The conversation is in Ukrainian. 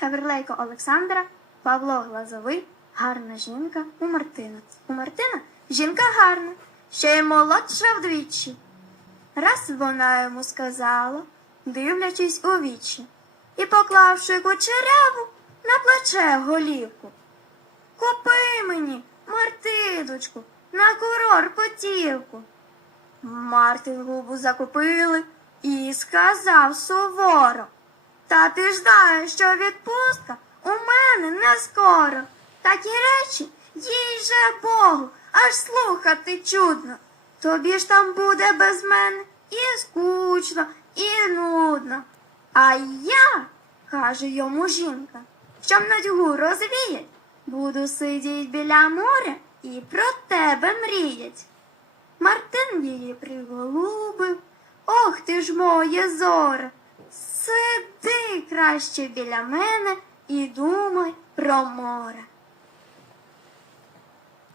Таверлейко Олександра, Павло Глазовий, гарна жінка у Мартина. У Мартина жінка гарна, ще й молодша вдвічі. Раз вона йому сказала, дивлячись у вічі, і поклавши кучеряву на плече голівку. Купи мені, Мартидочку, на курор потівку. Мартин губу закупили і сказав суворо. Та ти ж знаєш, що відпустка у мене не скоро. Такі речі їй же Богу, аж слухати чудно. Тобі ж там буде без мене і скучно, і нудно. А я, каже йому жінка, щоб нудьгу розвіять, буду сидіть біля моря і про тебе мріять. Мартин її приголубив. Ох ти ж моє зоре. Краще біля мене і думай про море.